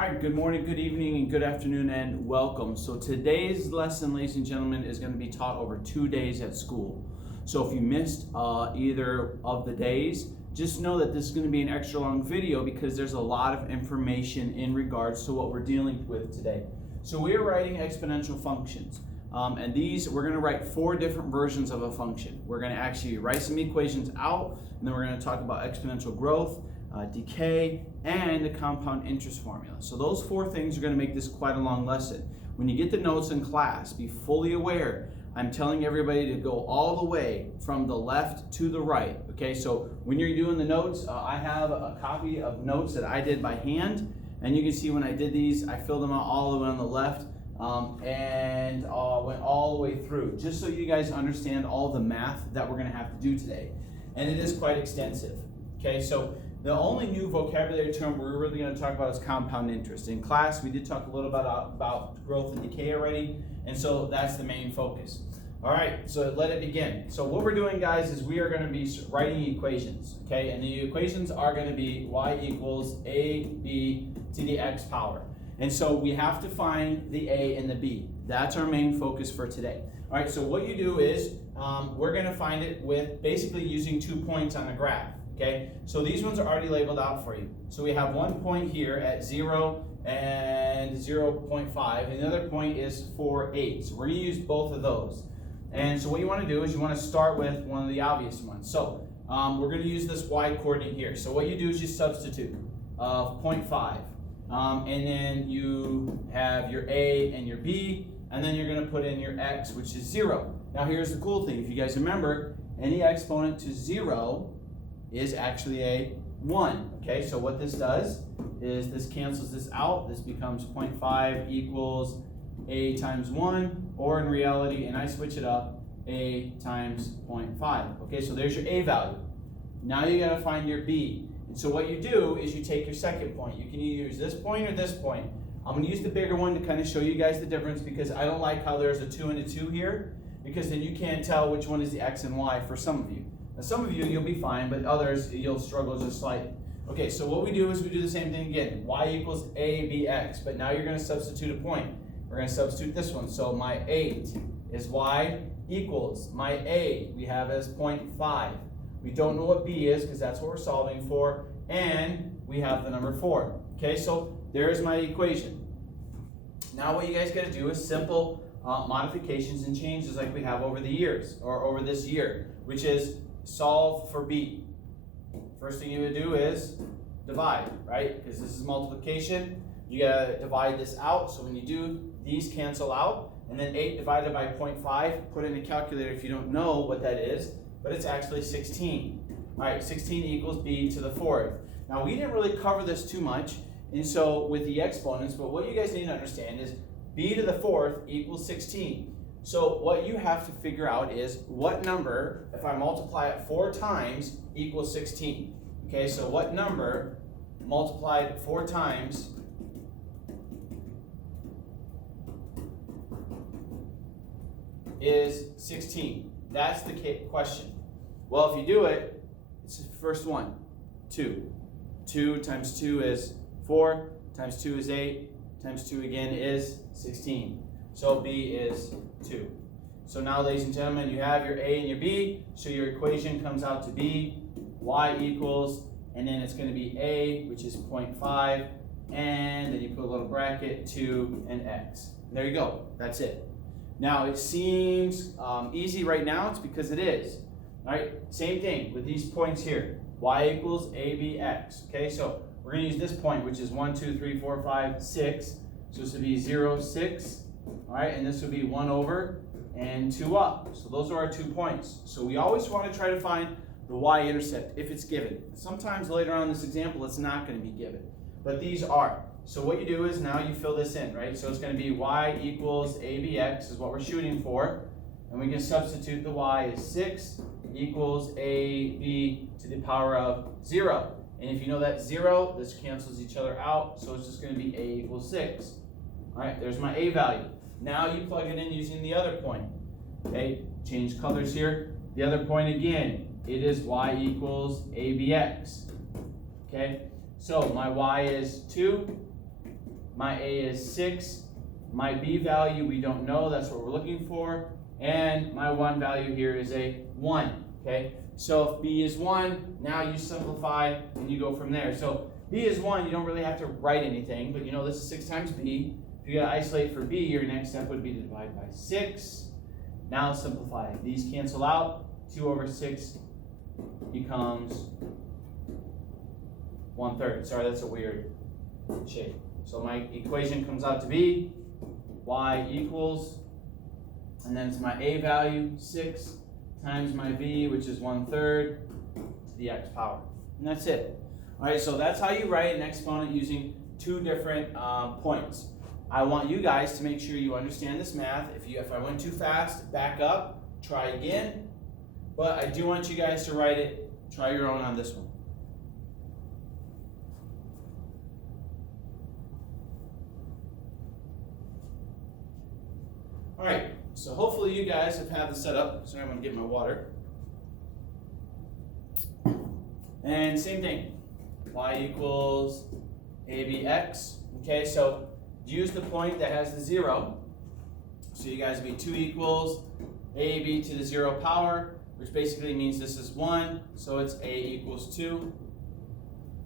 All right, good morning, good evening, and good afternoon, and welcome. So today's lesson, ladies and gentlemen, is going to be taught over 2 days at school. So if you missed either of the days, just know that this is going to be an extra long video because there's a lot of information in regards to what we're dealing with today. So we're writing exponential functions. And these, we're going to write 4 different versions of a function. We're going to actually write some equations out, and then we're going to talk about exponential growth, decay, and the compound interest formula. So those 4 things are going to make this quite a long lesson. When you get the notes in class, be fully aware, I'm telling everybody to go all the way from the left to the right. Okay, so when you're doing the notes, I have a copy of notes that I did by hand, and you can see when I did these, I filled them out all the way on the left and went all the way through, just so you guys understand all the math that we're going to have to do today. And it is quite extensive. Okay, so the only new vocabulary term we're really going to talk about is compound interest. In class, we did talk a little about growth and decay already, and so that's the main focus. All right, so let it begin. So what we're doing, guys, is we are going to be writing equations, okay? And the equations are going to be y equals ab to the x power. And so we have to find the a and the b. That's our main focus for today. All right, so what you do is we're going to find it with basically using 2 points on a graph. Okay, so these ones are already labeled out for you. So we have 1 point here at 0 and 0.5, and the other point is 4, 8. So we're going to use both of those. And so what you want to do is you want to start with one of the obvious ones. So we're going to use this y coordinate here. So what you do is you substitute of 0.5. And then you have your a and your b, and then you're going to put in your x, which is 0. Now here's the cool thing. If you guys remember, any exponent to 0 is actually a 1. Okay, so what this does is this cancels this out. This becomes 0.5 equals a times 1, or in reality, and I switch it up, a times 0.5. Okay, so there's your a value. Now you got to find your b. And so what you do is you take your second point. You can either use this point or this point. I'm going to use the bigger one to kind of show you guys the difference, because I don't like how there's a 2 and a 2 here, because then you can't tell which one is the x and y for some of you. Now, some of you, you'll be fine, but others, you'll struggle just slightly. Okay, so what we do is we do the same thing again. Y equals abx, but now you're going to substitute a point. We're going to substitute this one. So my 8 is y equals my a, we have as 0.5. We don't know what b is because that's what we're solving for, and we have the number 4. Okay, so there's my equation. Now what you guys got to do is simple modifications and changes like we have over the years, or over this year, which is solve for b. First thing you would do is divide, right? Because this is multiplication. You gotta divide this out. So when you do, these cancel out. And then 8 divided by 0.5, put in a calculator if you don't know what that is, but it's actually 16. All right, 16 equals b to the 4th. Now we didn't really cover this too much, and so with the exponents, but what you guys need to understand is b to the 4th equals 16. So what you have to figure out is what number, if I multiply it 4 times, equals 16. Okay, so what number multiplied 4 times is 16? That's the question. Well, if you do it, it's the first one, 2. 2 times 2 is 4, times 2 is 8, times 2 again is 16. So b is 2. So now, ladies and gentlemen, you have your a and your b. So your equation comes out to be y equals, and then it's going to be a, which is 0.5, and then you put a little bracket, 2, and x. And there you go. That's it. Now, it seems easy right now. It's because it is. All right, same thing with these points here. Y equals abx. Okay, so we're going to use this point, which is 1, 2, 3, 4, 5, 6. So this would be 0, 6. All right, and this would be 1 over and 2 up. So those are our 2 points. So we always want to try to find the y-intercept if it's given. Sometimes later on in this example, it's not going to be given, but these are. So what you do is now you fill this in, right? So it's going to be y equals abx is what we're shooting for, and we can substitute the y is 6 equals ab to the power of 0. And if you know that 0, this cancels each other out, so it's just going to be a equals 6. All right, there's my a value. Now you plug it in using the other point. Okay, change colors here. The other point again, it is y equals abx. Okay, so my y is 2, My A is 6. My B value, we don't know. That's what we're looking for. And my 1 value here is a 1. Okay? So if B is 1, now you simplify and you go from there. So B is 1, you don't really have to write anything, but you know this is 6 times B. If you got to isolate for B, your next step would be to divide by 6. Now simplify. These cancel out. 2 over 6 becomes 1/3. Sorry, that's a weird shape. So my equation comes out to be y equals, and then it's my A value, 6, times my B, which is 1/3, to the x power. And that's it. All right, so that's how you write an exponent using 2 different points. I want you guys to make sure you understand this math. If I went too fast, back up, try again. But I do want you guys to write it. Try your own on this one. All right, so hopefully you guys have had this set up. Sorry, I'm going to get my water. And same thing. Y equals ABX. Okay, so use the point that has the 0. So you guys will be 2 equals AB to the 0 power, which basically means this is 1, so it's A equals 2.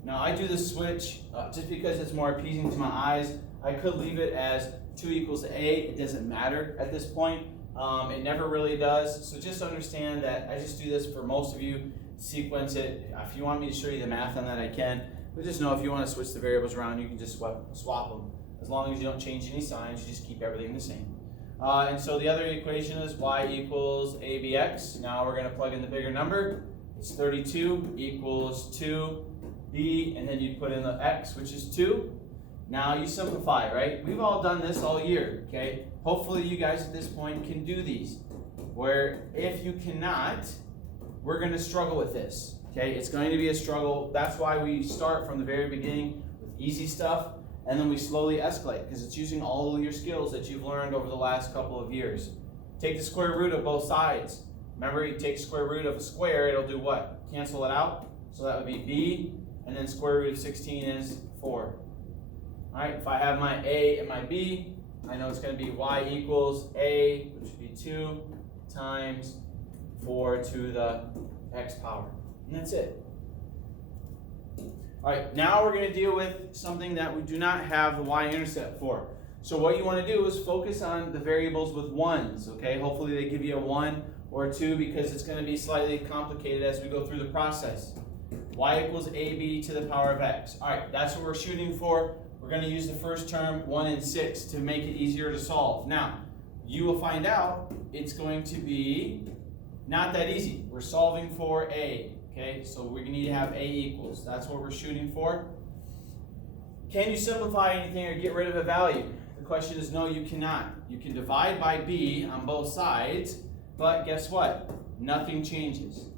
Now I do this switch just because it's more appeasing to my eyes. I could leave it as 2 equals A. It doesn't matter at this point. It never really does. So just understand that I just do this for most of you. Sequence it. If you want me to show you the math on that, I can. But just know if you want to switch the variables around, you can just swap them. As long as you don't change any signs, you just keep everything the same. And so the other equation is y equals ABX. Now we're going to plug in the bigger number. It's 32 equals 2b, and then you put in the x, which is 2. Now you simplify, right? We've all done this all year, okay? Hopefully you guys at this point can do these. Where if you cannot, we're going to struggle with this, okay? It's going to be a struggle. That's why we start from the very beginning with easy stuff, and then we slowly escalate, because it's using all of your skills that you've learned over the last couple of years. Take the square root of both sides. Remember, you take square root of a square, it'll do what? Cancel it out. So that would be b, and then square root of 16 is 4. All right, if I have my a and my b, I know it's going to be y equals a, which would be 2 times 4 to the x power. And that's it. All right, now we're going to deal with something that we do not have the y-intercept for. So what you want to do is focus on the variables with 1s, okay? Hopefully they give you a 1 or a 2 because it's going to be slightly complicated as we go through the process. Y equals AB to the power of x. All right, that's what we're shooting for. We're going to use the first term, 1 and 6, to make it easier to solve. Now, you will find out it's going to be not that easy. We're solving for A. Okay, so we need to have A equals. That's what we're shooting for. Can you simplify anything or get rid of a value? The question is no, you cannot. You can divide by B on both sides, but guess what? Nothing changes.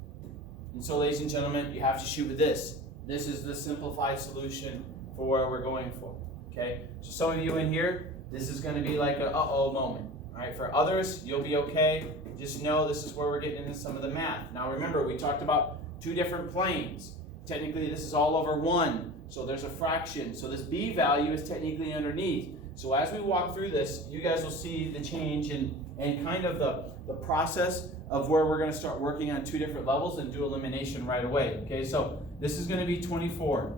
And so, ladies and gentlemen, you have to shoot with this. This is the simplified solution for where we're going for. Okay, so some of you in here, this is going to be like a uh-oh moment. All right, for others, you'll be okay. Just know this is where we're getting into some of the math. Now remember, we talked about 2 different planes. Technically, this is all over 1, so there's a fraction. So this b value is technically underneath. So as we walk through this, you guys will see the change and kind of the process of where we're going to start working on 2 different levels and do elimination right away. Okay, so this is going to be 24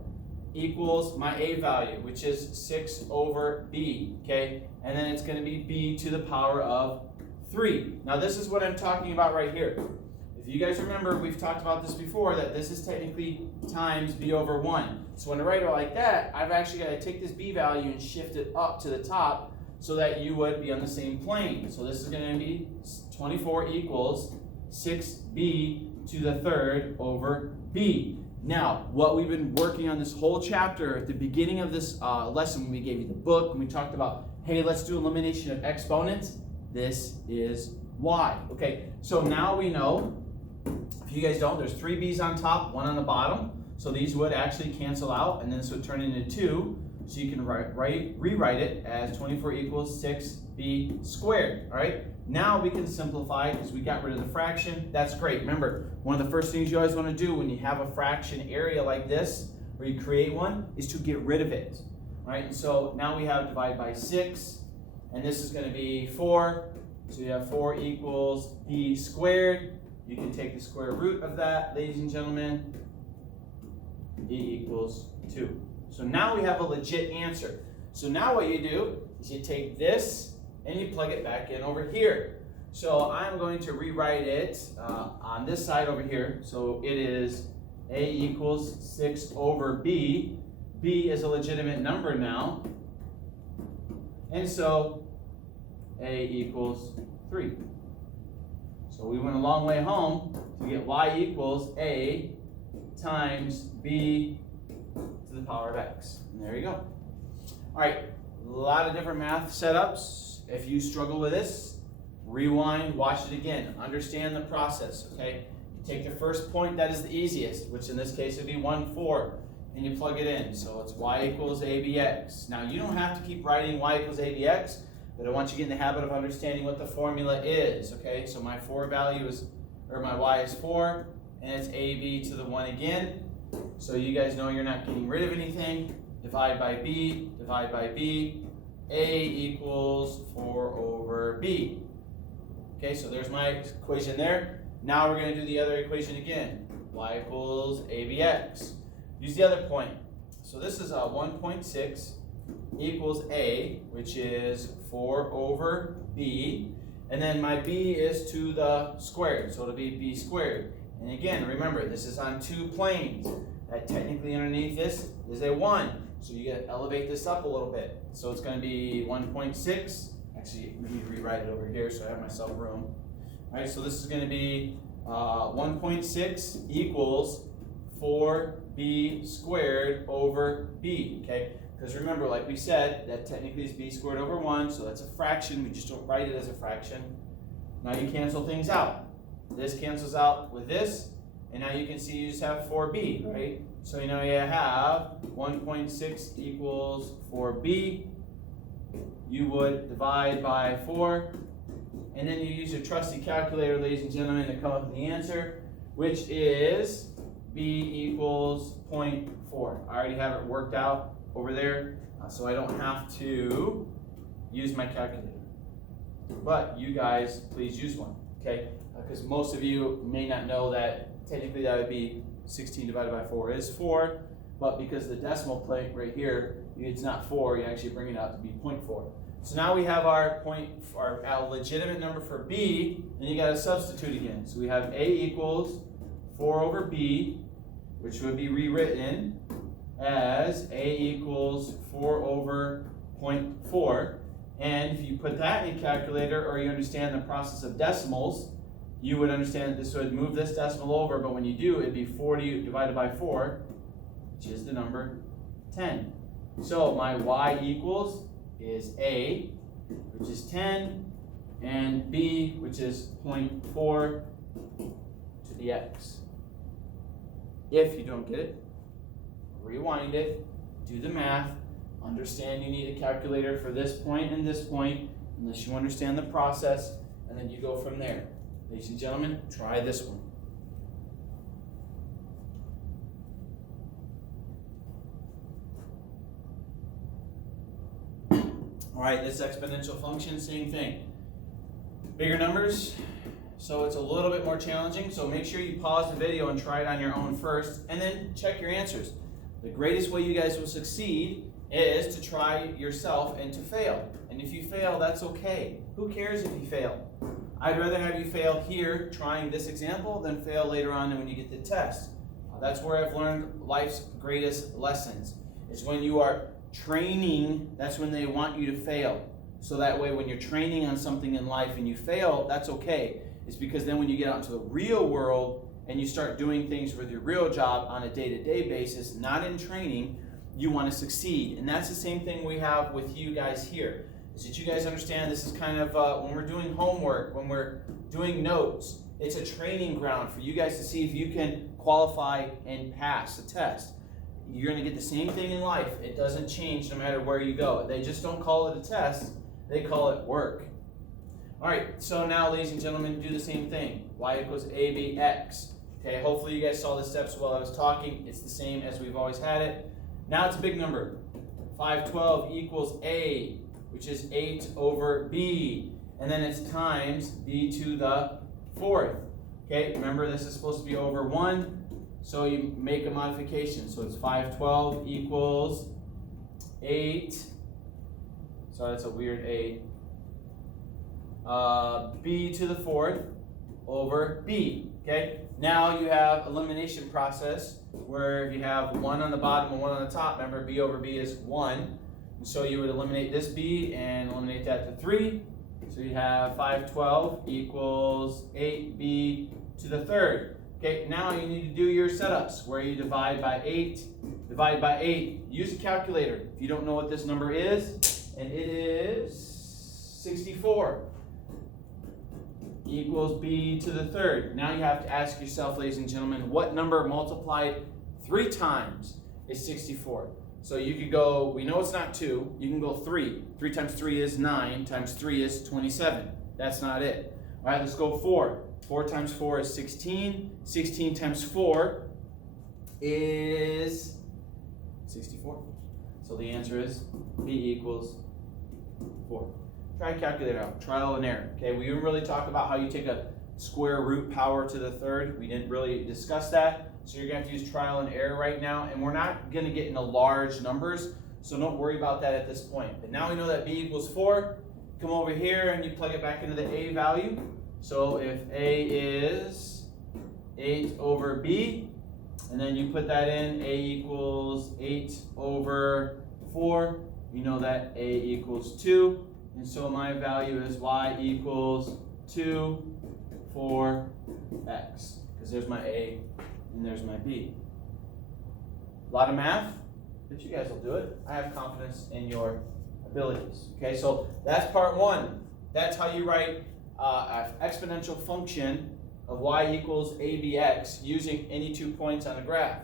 equals my a value, which is 6 over b. Okay, and then it's going to be b to the power of 3. Now this is what I'm talking about right here. If you guys remember, we've talked about this before, that this is technically times b over 1. So when I write it like that, I've actually got to take this b value and shift it up to the top so that you would be on the same plane. So this is going to be 24 equals 6b to the 3rd over b. Now, what we've been working on this whole chapter, at the beginning of this lesson, when we gave you the book, when we talked about, hey, let's do elimination of exponents, this is y. Okay, so now we know, if you guys don't, there's 3 b's on top, 1 on the bottom. So these would actually cancel out, and then this would turn into 2. So you can rewrite it as 24 equals 6b squared. All right, now we can simplify because we got rid of the fraction. That's great. Remember, one of the first things you always want to do when you have a fraction area like this, where you create one, is to get rid of it. right? And so now we have divide by 6, and this is going to be 4. So you have 4 equals b squared. You can take the square root of that, ladies and gentlemen. B equals 2. So now we have a legit answer. So now what you do is you take this and you plug it back in over here. So I'm going to rewrite it on this side over here. So it is a equals 6 over b. B is a legitimate number now. And so a equals 3. So we went a long way home to get y equals a times b to the power of x. And there you go. All right, a lot of different math setups. If you struggle with this, rewind, watch it again. Understand the process, okay? You take the first point that is the easiest, which in this case would be 1, 4, and you plug it in. So it's y equals abx. Now, you don't have to keep writing y equals abx, but I want you to get in the habit of understanding what the formula is, okay? So my my y is 4, and it's ab to the 1 again. So you guys know you're not getting rid of anything. Divide by b, a equals 4 over b. Okay, so there's my equation there. Now we're going to do the other equation again. Y equals abx. Use the other point. So this is 1.6 equals a, which is 4 over b. And then my b is to the squared, so it'll be b squared. And again, remember, this is on 2 planes. That technically underneath this is a 1. So you got to elevate this up a little bit. So it's going to be 1.6. Actually, let me rewrite it over here so I have myself room. All right, so this is going to be 1.6 equals 4b squared over b, okay? Because remember, like we said, that technically is b squared over 1, so that's a fraction. We just don't write it as a fraction. Now you cancel things out. This cancels out with this, and now you can see you just have 4b, right? So you know you have 1.6 equals 4b. You would divide by 4, and then you use your trusty calculator, ladies and gentlemen, to come up with the answer, which is b equals 0.4. I already have it worked out over there, so I don't have to use my calculator. But you guys, please use one, okay? Because most of you may not know that technically that would be 16 divided by 4 is 4, but because the decimal point right here, it's not 4, you actually bring it out to be 0.4. So now we have our legitimate number for b, and you got to substitute again. So we have a equals 4 over b, which would be rewritten as a equals 4 over 0.4. And if you put that in a calculator, or you understand the process of decimals, you would understand that this would move this decimal over, but when you do, it'd be 40 divided by 4, which is the number 10. So my y equals is a, which is 10, and b, which is 0.4 to the x. If you don't get it, rewind it, do the math, understand you need a calculator for this point and this point, unless you understand the process, and then you go from there. Ladies and gentlemen, try this one. All right, this exponential function, same thing. Bigger numbers, so it's a little bit more challenging, so make sure you pause the video and try it on your own first, and then check your answers. The greatest way you guys will succeed is to try yourself and to fail. And if you fail, that's okay. Who cares if you fail? I'd rather have you fail here trying this example than fail later on when you get the test. That's where I've learned life's greatest lessons. It's when you are training, that's when they want you to fail. So that way when you're training on something in life and you fail, that's okay. It's because then when you get out into the real world and you start doing things with your real job on a day-to-day basis, not in training, you want to succeed. And that's the same thing we have with you guys here. Is that you guys understand this is kind of when we're doing homework, when we're doing notes, it's a training ground for you guys to see if you can qualify and pass the test. You're going to get the same thing in life. It doesn't change no matter where you go. They just don't call it a test. They call it work. All right, so now, ladies and gentlemen, do the same thing. Y equals ABX. Okay, hopefully you guys saw the steps while I was talking. It's the same as we've always had it. Now it's a big number. 512 equals A, which is 8 over B. And then it's times B to the 4th. Okay, remember this is supposed to be over 1, so you make a modification. So it's 512 equals 8. Sorry, that's a weird A. B to the 4th over B. Okay, now you have elimination process where if you have 1 on the bottom and 1 on the top, remember B over B is 1. And so you would eliminate this B and eliminate that to 3. So you have 512 equals 8B to the 3rd. Okay, now you need to do your setups where you divide by 8, divide by 8. Use a calculator if you don't know what this number is, and it is 64 equals B to the 3rd. Now you have to ask yourself, ladies and gentlemen, what number multiplied 3 times is 64? So you could go, we know it's not 2, you can go 3. 3 times 3 is 9, times 3 is 27. That's not it. All right, let's go 4. 4 times 4 is 16. 16 times 4 is 64. So the answer is B equals 4. Try to calculate it out, trial and error. Okay, we didn't really talk about how you take a square root power to the 3rd. We didn't really discuss that. So you're going to have to use trial and error right now. And we're not going to get into large numbers, so don't worry about that at this point. But now we know that B equals 4. Come over here and you plug it back into the A value. So if A is 8 over B, and then you put that in, A equals 8 over 4. You know that A equals 2. And so my value is Y equals 2 for X. Because there's my A and there's my B. A lot of math, but you guys will do it. I have confidence in your abilities. Okay, so that's part 1. That's how you write an exponential function of Y equals ABX using any 2 points on a graph.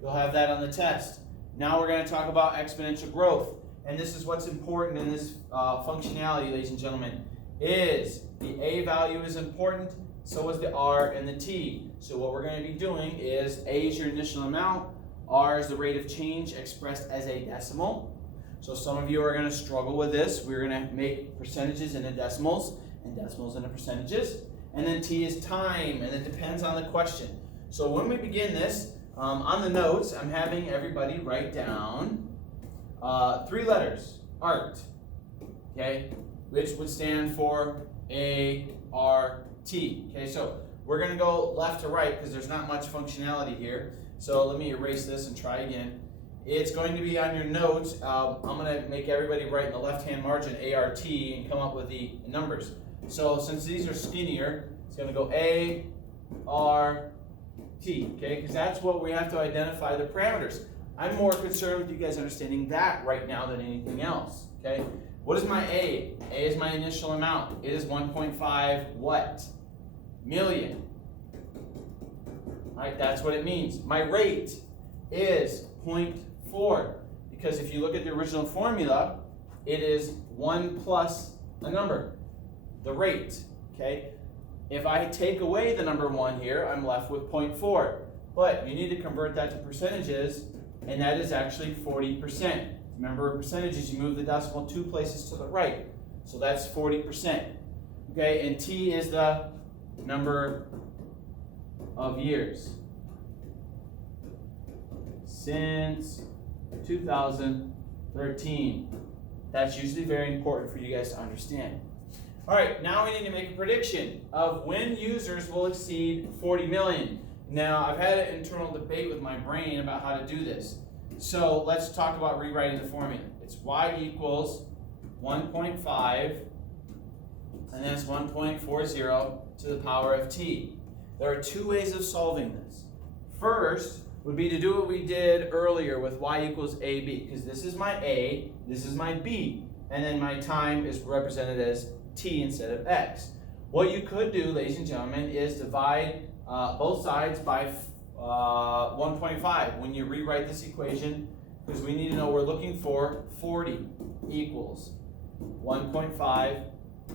You'll have that on the test. Now we're going to talk about exponential growth. And this is what's important in this functionality, ladies and gentlemen, is the A value is important, so is the R and the T. So what we're going to be doing is A is your initial amount, R is the rate of change expressed as a decimal. So some of you are going to struggle with this. We're going to make percentages into decimals and decimals into percentages. And then T is time, and it depends on the question. So when we begin this, on the notes, I'm having everybody write down 3 letters, ART, okay, which would stand for A-R-T. Okay, so we're going to go left to right because there's not much functionality here. So let me erase this and try again. It's going to be on your notes. I'm going to make everybody write in the left-hand margin A-R-T and come up with the numbers. So since these are skinnier, it's going to go A-R-T, okay, because that's what we have to identify the parameters. I'm more concerned with you guys understanding that right now than anything else, okay? What is my A? A is my initial amount. It is 1.5 what? Million. All right, that's what it means. My rate is 0.4 because if you look at the original formula, it is 1 plus a number, the rate, okay? If I take away the number 1 here, I'm left with 0.4. But you need to convert that to percentages, and that is actually 40%. Remember, percentages, you move the decimal 2 places to the right. So that's 40%. Okay, and T is the number of years since 2013. That's usually very important for you guys to understand. All right, now we need to make a prediction of when users will exceed 40 million. Now, I've had an internal debate with my brain about how to do this. So let's talk about rewriting the formula. It's Y equals 1.5, and then it's 1.40 to the power of T. There are 2 ways of solving this. First would be to do what we did earlier with Y equals AB, because this is my A, this is my B, and then my time is represented as T instead of X. What you could do, ladies and gentlemen, is divide both sides by 1.5 when you rewrite this equation, because we need to know we're looking for 40 equals 1.5,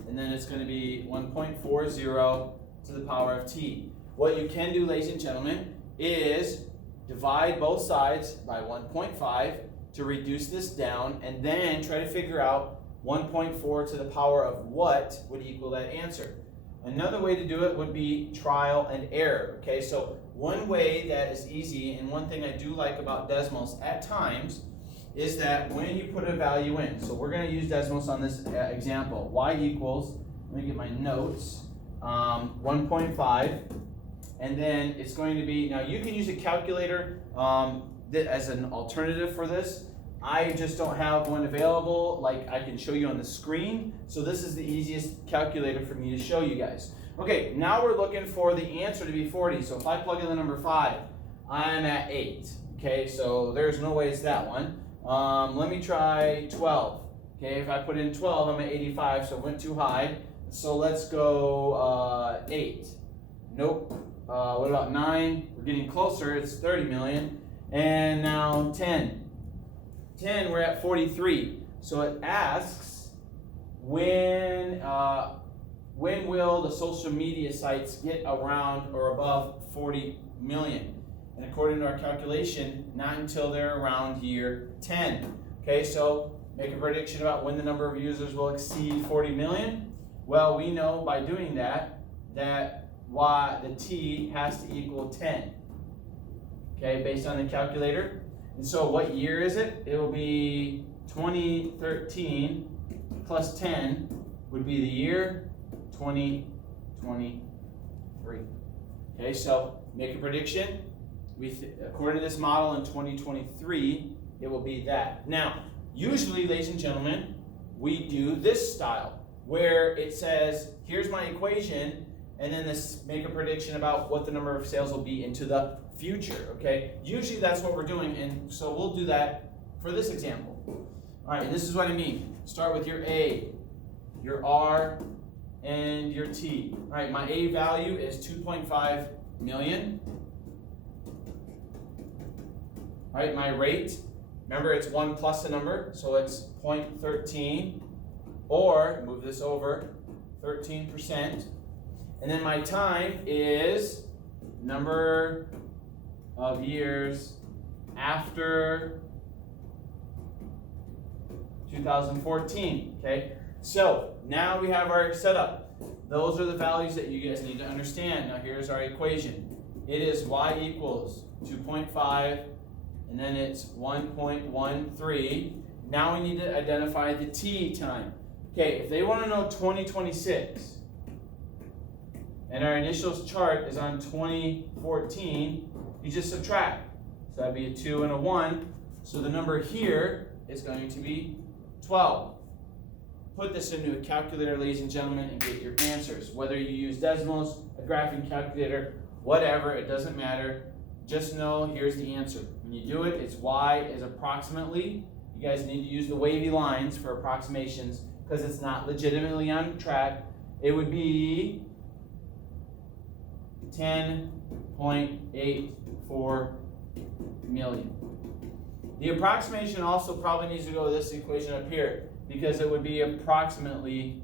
and then it's going to be 1.40 to the power of T. What you can do, ladies and gentlemen, is divide both sides by 1.5, to reduce this down and then try to figure out 1.4 to the power of what would equal that answer. Another way to do it would be trial and error. Okay, so one way that is easy, and one thing I do like about decimals at times, is that when you put a value in, so we're going to use decimals on this example, y equals, let me get my notes, 1.5, and then it's going to be, now you can use a calculator as an alternative for this. I just don't have one available like I can show you on the screen, so this is the easiest calculator for me to show you guys. Okay, now we're looking for the answer to be 40, so if I plug in the number 5, I'm at 8. Okay, so there's no way it's that one. Let me try 12. Okay, if I put in 12, I'm at 85, so it went too high. So let's go 8. Nope. What about 9? We're getting closer, it's 30 million. And now 10. 10, we're at 43. So it asks, when will the social media sites get around or above 40 million? And according to our calculation, not until they're around year 10. Okay, so make a prediction about when the number of users will exceed 40 million. Well, we know by doing that the t has to equal 10. Okay, based on the calculator. And so what year is it? It will be 2013 plus 10 would be the year 2023. Okay, so make a prediction. According to this model in 2023, it will be that. Now, usually, ladies and gentlemen, we do this style where it says, here's my equation, and then make a prediction about what the number of sales will be into the future, okay? Usually that's what we're doing, and so we'll do that for this example. All right, and this is what I mean. Start with your A, your R, and your T. All right, my A value is 2.5 million. All right, my rate, remember it's 1 plus a number, so it's 0.13, or move this over, 13%. And then my time is number of years after 2014, okay? So now we have our setup. Those are the values that you guys need to understand. Now here's our equation. It is y equals 2.5, and then it's 1.13. Now we need to identify the t time. Okay, if they want to know 2026, and our initial chart is on 2014, you just subtract. So that'd be a 2 and a 1. So the number here is going to be 12. Put this into a calculator, ladies and gentlemen, and get your answers. Whether you use decimals, a graphing calculator, whatever, it doesn't matter. Just know here's the answer. When you do it, it's y is approximately. You guys need to use the wavy lines for approximations because it's not legitimately on track. It would be 10.84 million. The approximation also probably needs to go with this equation up here because it would be approximately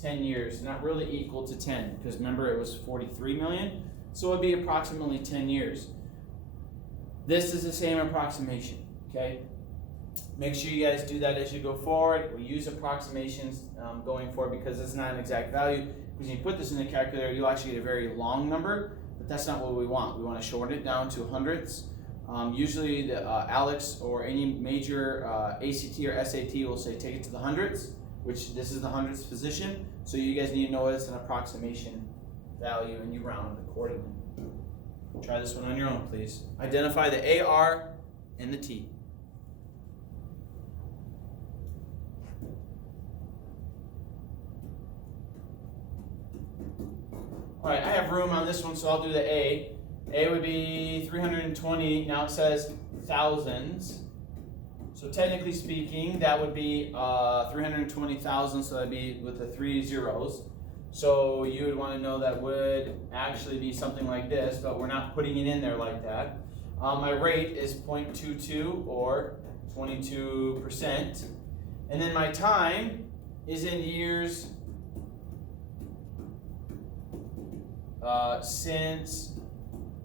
10 years, not really equal to 10, because remember it was 43 million, so it would be approximately 10 years. This is the same approximation, okay? Make sure you guys do that as you go forward. We use approximations going forward because it's not an exact value. Because when you put this in the calculator, you'll actually get a very long number, but that's not what we want. We want to shorten it down to hundreds. Usually the Alex or any major ACT or SAT will say take it to the hundreds, which this is the hundredths position. So you guys need to know it's an approximation value and you round accordingly. Try this one on your own, please. Identify the AR and the T. All right, I have room on this one, so I'll do the A. A would be 320. Now it says thousands. So technically speaking, that would be 320,000, so that'd be with the 3 zeros. So you would want to know that would actually be something like this, but we're not putting it in there like that. My rate is 0.22 or 22%. And then my time is in years since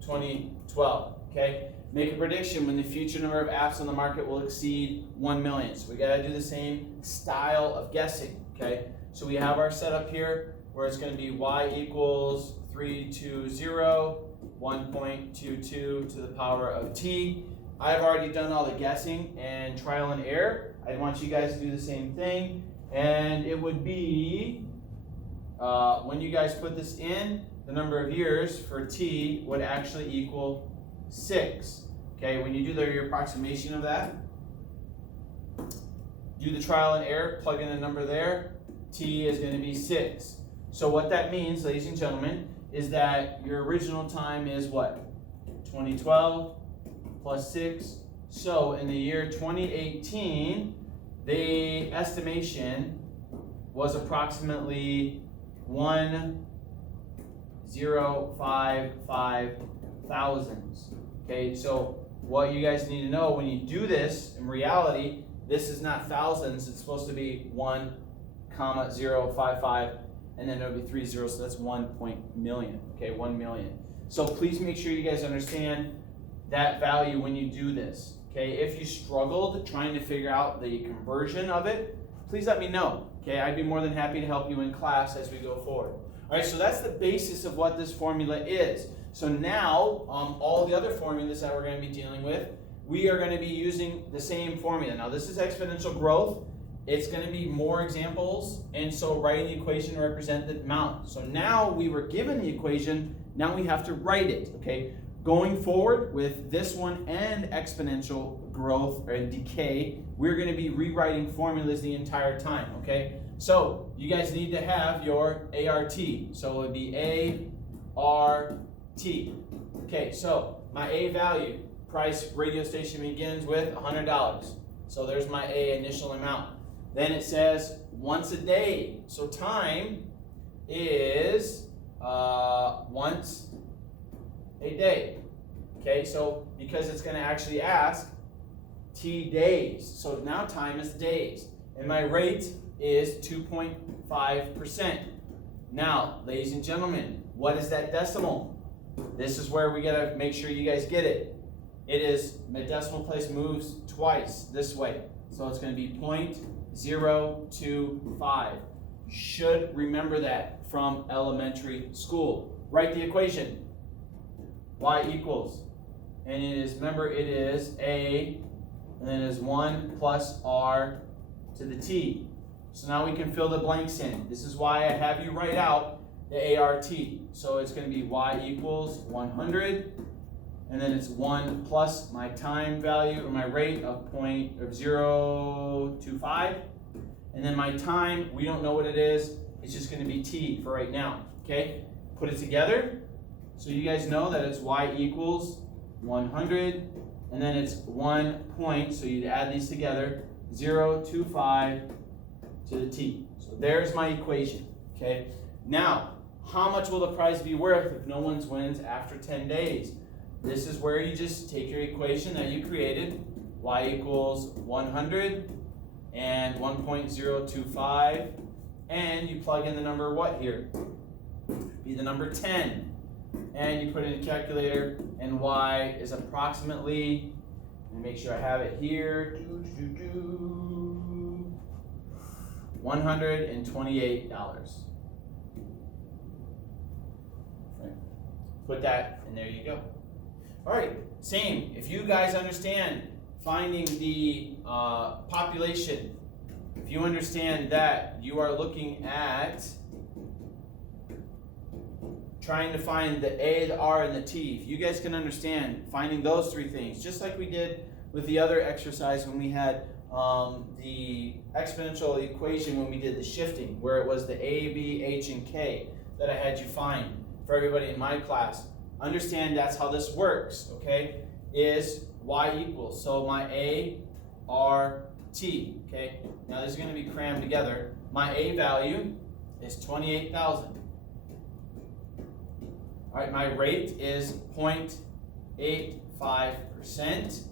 2012. okay? Make a prediction when the future number of apps on the market will exceed 1 million. So we gotta do the same style of guessing, okay? So we have our setup here where it's gonna be y equals 320, 1.22 to the power of t. I've already done all the guessing and trial and error. I want you guys to do the same thing. And it would be, when you guys put this in, the number of years for t would actually equal 6. Okay, when you do your approximation of that, do the trial and error, plug in a number there, t is going to be 6. So what that means, ladies and gentlemen, is that your original time is what? 2012 plus 6. So in the year 2018, the estimation was approximately 1,055 thousandths. Okay, so what you guys need to know when you do this, in reality, this is not thousands, it's supposed to be 1,055, and then it would be 3 zeros, so that's 1 million, okay, 1 million. So please make sure you guys understand that value when you do this, okay? If you struggled trying to figure out the conversion of it, please let me know, okay? I'd be more than happy to help you in class as we go forward. All right, so that's the basis of what this formula is. So now, all the other formulas that we're going to be dealing with, we are going to be using the same formula. Now, this is exponential growth. It's going to be more examples, and so writing the equation to represent the amount. So now we were given the equation, now we have to write it, okay? Going forward with this one and exponential growth or decay, we're going to be rewriting formulas the entire time, okay? So you guys need to have your ART. So it would be ART. Okay, so my A value, price radio station begins with $100. So there's my A initial amount. Then it says once a day. So time is once a day. Okay, so because it's going to actually ask T days. So now time is days. And my rate is 2.5%. Now, ladies and gentlemen, what is that decimal? This is where we gotta make sure you guys get it. It is, my decimal place moves twice this way. So it's gonna be 0.025. You should remember that from elementary school. Write the equation. Y equals, and it is, remember it is A, and then it is 1 plus R to the T. So now we can fill the blanks in. This is why I have you write out the ART. So it's going to be Y equals 100, and then it's 1 plus my time value or my rate of 0.025, and then my time, we don't know what it is. It's just going to be T for right now. Okay, put it together so you guys know that it's Y equals 100, and then it's 1 point. So you'd add these together, 0.25 to the T. So there's my equation, okay? Now, how much will the prize be worth if no one wins after 10 days? This is where you just take your equation that you created, Y equals 100 and 1.025, and you plug in the number what here? Be the number 10. And you put in a calculator, and Y is approximately, let me make sure I have it here, $128. Right. Put that, and there you go. All right, same. If you guys understand finding the population, if you understand that you are looking at trying to find the A, the R, and the T, if you guys can understand finding those three things, just like we did with the other exercise when we had the exponential equation when we did the shifting, where it was the A, B, H, and K that I had you find for everybody in my class. Understand that's how this works, okay? Is Y equals, so my A, R, T, okay? Now this is going to be crammed together. My A value is 28,000. All right, my rate is 0.85%,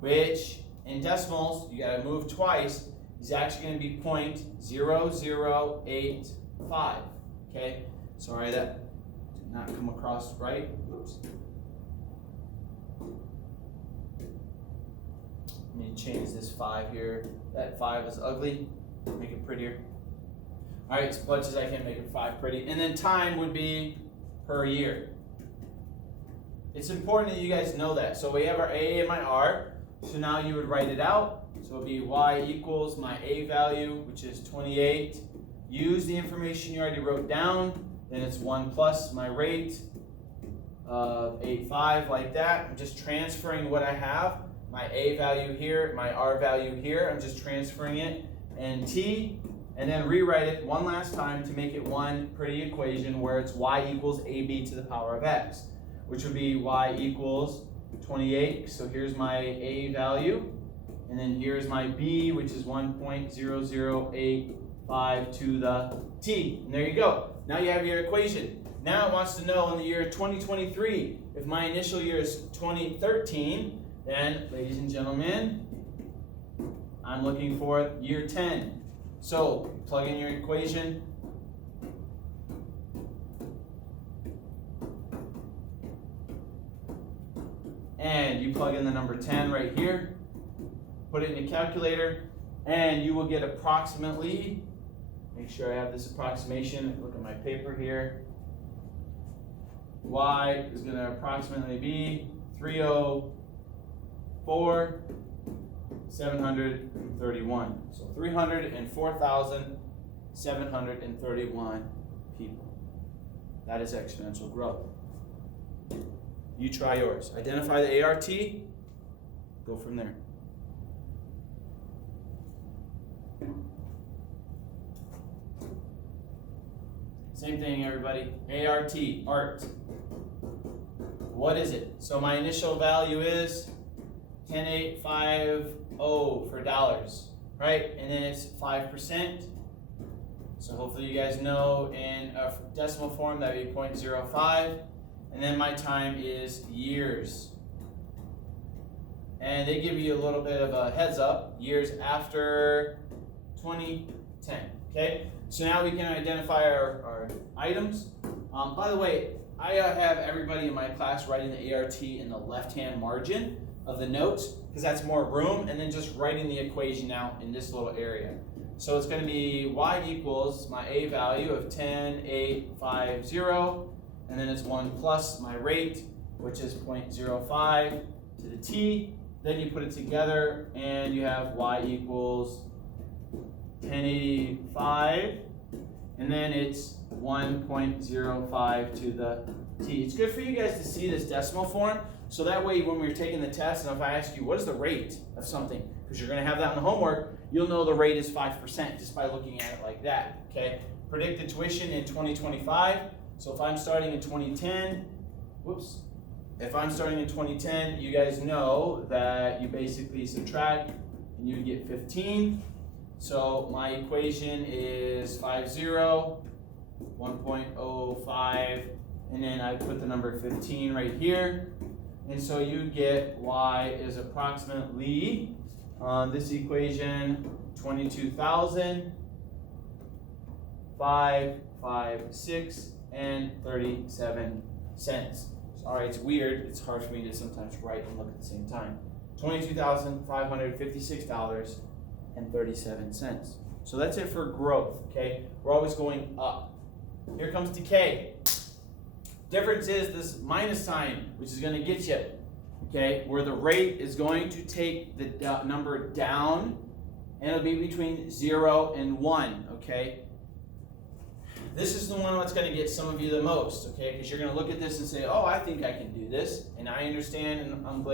which in decimals, you gotta move twice, is actually gonna be 0.0085, okay? Sorry, that did not come across right, oops. Let me change this 5 here. That 5 is ugly. Make it prettier. All right, as much as I can make it 5 pretty. And then time would be per year. It's important that you guys know that. So we have our A and my R. So now you would write it out. So it would be Y equals my A value, which is 28. Use the information you already wrote down. Then it's 1 plus my rate of 8.5, like that. I'm just transferring what I have. My A value here, my R value here. I'm just transferring it. And T, and then rewrite it one last time to make it one pretty equation where it's Y equals AB to the power of X, which would be Y equals 28. So here's my A value. And then here's my B, which is 1.0085 to the T. And there you go. Now you have your equation. Now it wants to know in the year 2023, if my initial year is 2013, then, ladies and gentlemen, I'm looking for year 10. So plug in your equation. And you plug in the number 10 right here. Put it in a calculator, and you will get approximately, make sure I have this approximation, look at my paper here. Y is going to approximately be 304,731. So 304,731 people. That is exponential growth. You try yours. Identify the ART, go from there. Same thing, everybody. ART, art. What is it? So my initial value is 10,850 for dollars, right? And then it's 5%. So hopefully you guys know in a decimal form that would be 0.05. And then my time is years. And they give you a little bit of a heads up, years after 2010, okay? So now we can identify our items. By the way, I have everybody in my class writing the ART in the left-hand margin of the notes because that's more room, and then just writing the equation out in this little area. So it's going to be Y equals my A value of 10,850, and then it's 1 plus my rate, which is 0.05 to the T. Then you put it together, and you have Y equals 1085, and then it's 1.05 to the T. It's good for you guys to see this decimal form, so that way when we're taking the test, and if I ask you what is the rate of something, because you're going to have that in the homework, you'll know the rate is 5% just by looking at it like that. Okay. Predicted tuition in 2025. So if I'm starting in 2010, if I'm starting in 2010, you guys know that you basically subtract and you get 15. So my equation is 1.05, and then I put the number 15 right here. And so you get Y is approximately, on this equation, 22,556 and 37 cents. Sorry, it's weird. It's hard for me to sometimes write and look at the same time. $22,556 and 37 cents. So that's it for growth, okay? We're always going up. Here comes decay. Difference is this minus sign, which is going to get you, okay, where the rate is going to take the number down, and it'll be between 0 and 1, okay? This is the one that's going to get some of you the most, okay, because you're going to look at this and say, oh, I think I can do this, and I understand, and I'm glad